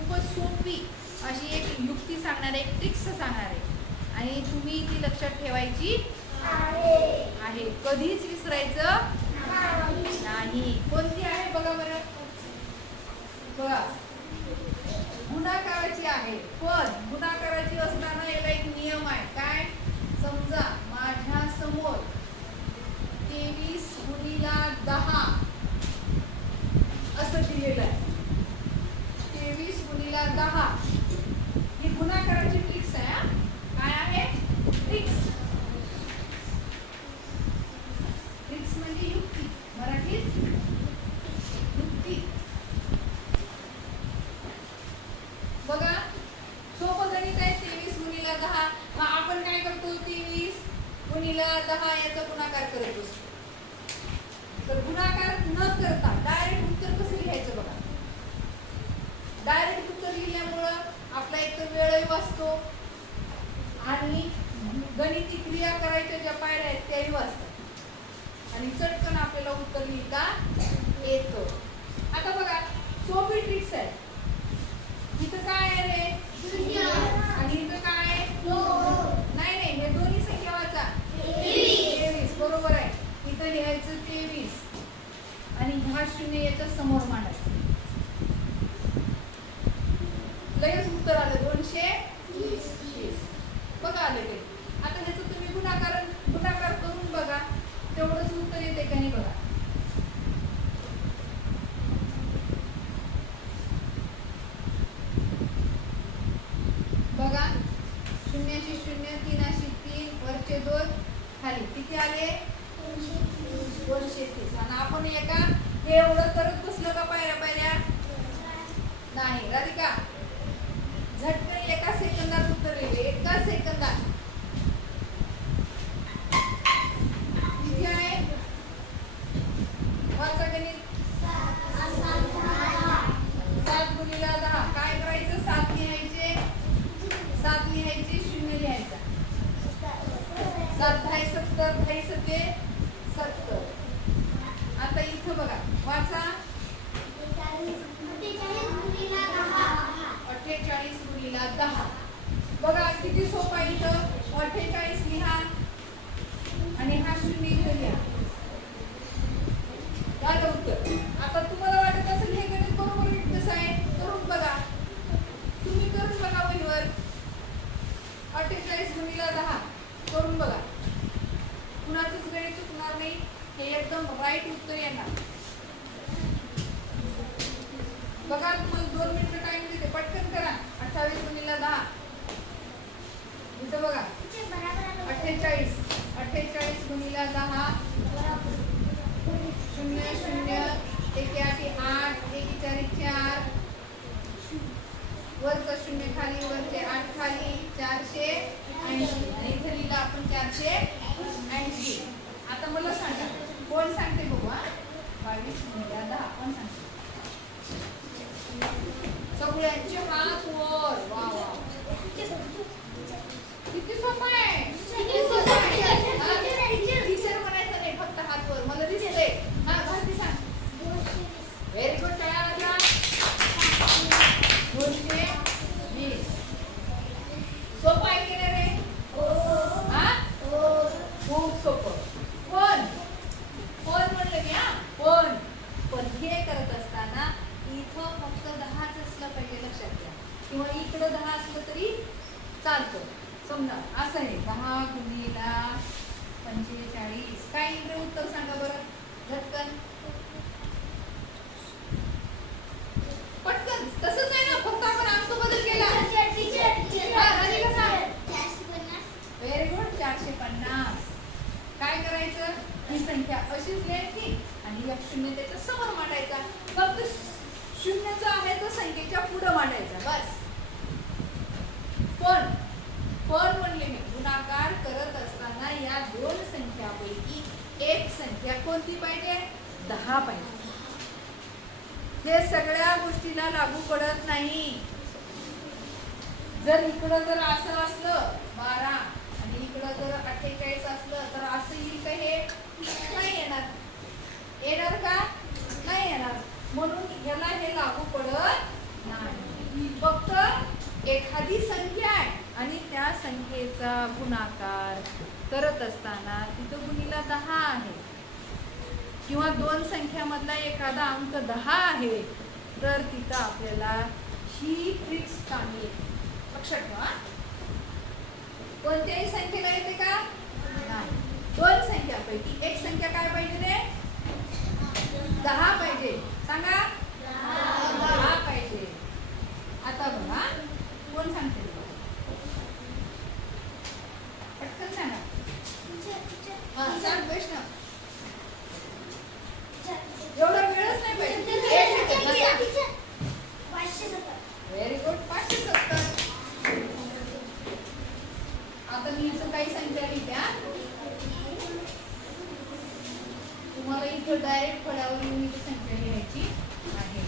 खूपच सोपी अशी एक युक्ती सांगणार आहे, एक ट्रिक्स सांगणार आहे आणि तुम्ही ती लक्षात ठेवायची आहे, कधीच विसरायचं नाही. कोणती आहे बघा बरं. बघा, गुणाकाराची आहे. पण गुणाकाराची असताना याला एक नियम आहे. काय? समजा माझ्या समोर 23 गुणिला 10 असं दिलेलं आहे. 23 गुणिला 10 ही गुणाकाराची ट्रिक्स आहे. काय आहे? ट्रिक्स. ट्रिक्स म्हणजे युक्ती, मराठीत युक्ती. बघा, सोपं गणित आहे. 23 गुणिला 10. मग आपण काय करतो? 23 गुणिला 10 याचा गुणाकार करत असतो. तर गुणाकार न करता डायरेक्ट उत्तर कसं लिहायचं बघा. डायरेक्ट उत्तर लिहिल्यामुळं आपला एक तर वेळही वाचतो आणि गणिती क्रिया करायच्या ज्या पायऱ्या आहेत त्याही वाचतात आणि चटकन आपल्याला उत्तर लिहिता येतं. आता बघा, सोपी ट्रिक्स आहे. इथं काय आहे रे? आणि इथं काय आहे? नाही नाही, हे दोन्ही संख्या वाचा. 23 बरोबर आहे. इथं लिहायचं 23 आणि हा शून्य याच्या समोर मांडायचं. लगेच उत्तर आलं 220. बघा आलं ते. आता त्याचं तुम्ही गुणाकार करून बघा, तेवढंच उत्तर येते का नाही बघा. बघा, 0 शी 0, 3 शी 3, वरचे 2 खाली किती आले? 230. आणि आपण एका हे एवढं करत बसलो का पायऱ्या नाही. राधिका, झटकन एका सेकंदात उत्तर लिहिले. एका सेकंदात. किती आहे? वाचा गणित. 7 गुणिला 10. काय करायचं? 7 लिहायचे. 7 लिहायचे, 0 लिहायचा. 7 10 70, 10 सत्ते 70. आता इथं बघा, वाचा. 48 गुणिला 10. बघा किती सोपं आहे. इथं 48 लिहा आणि हा 0 इथं लिहा. झालं उत्तर. आता तुम्हाला वाटत असेल हे गणित बरोबर कसं आहे, करून बघा. तुम्ही करून बघा वहीवर. 48 गुणिला 10 करून बघा. कुणाचंच गणित चुकणार नाही. हे एकदम राईट उत्तर येणार. बघा, तुम्हाला 2 मिनिटं टाइम देते, पटकन करा. 28 गुणिला 10. इथं बघा 48 गुणिला 10. 0 0 1 8 8 1 4 4. वरचं 0 खाली, वरचे 8 खाली. 480 आणि इथे लिहिलं आपण 480. आता मला सांगा, कोण सांगते बघा? 22 गुणिला 10 कोण सांगते? सगळ्यांचे हात वर. वा वा, किती सोपं आहे. टीचर म्हणायचं नाही, फक्त हात वर. मला दिसतंय. हा, भारती सांग. Very good. तयार आता 220. सोपं आहे की नाही रे? हा, खूप सोपं. पण म्हणलं की पण हे करत असताना इथं फक्त 10च असलं पाहिजे, लक्षात घ्या. किंवा इकडं 10 असलं तरी चालतं. समजा असं आहे 10 गुणिला 45. काय इकडे उत्तर सांगा बरं झटकन. पटकन. तसंच आहे ना, फक्त आपण अंक बदल केला. Very good. 450. काय करायचं? ही संख्या अशीच लिहायची आणि एक 0 त्याच्या समोर मांडायचा. फक्त 0 जो आहे तो संख्येच्या पुढे मांडायचा, बस. पण म्हणले मी, गुणाकार करत असताना या 2 संख्यापैकी एक संख्या कोणती पाहिजे? 10 पाहिजे. हे सगळ्या गोष्टीला लागू पडत नाही. जर इकडं जर असं असलं 12 आणि इकडं जर 48 असलं तर असं येईल का? हे नाही येणार. येणार का? नाही येणार. म्हणून ह्याला हे लागू पडत नाही. संख्येचा गुणाकार करत असताना तिथं गुणीला 10 आहे किंवा दोन संख्यामधला एखादा अंक 10 आहे तर तिथं आपल्याला ही ट्रिक्स कामी येते. लक्षात ठेवा. कोणत्याही संख्येला येते का? नाही. दोन संख्यापैकी एक संख्या काय पाहिजे रे? 10 पाहिजे. सांगा. 10 पाहिजे. आता बघा कोण सांगते? पटकन सांगा. सांग वैष्णव. एवढा वेळच नाही पाहिजे. Very good. 570. आता मी इथं काही संख्या लिहित्या. तुम्हाला इथं डायरेक्ट फळ्यावर येऊन इथं संख्या लिहायची आहे.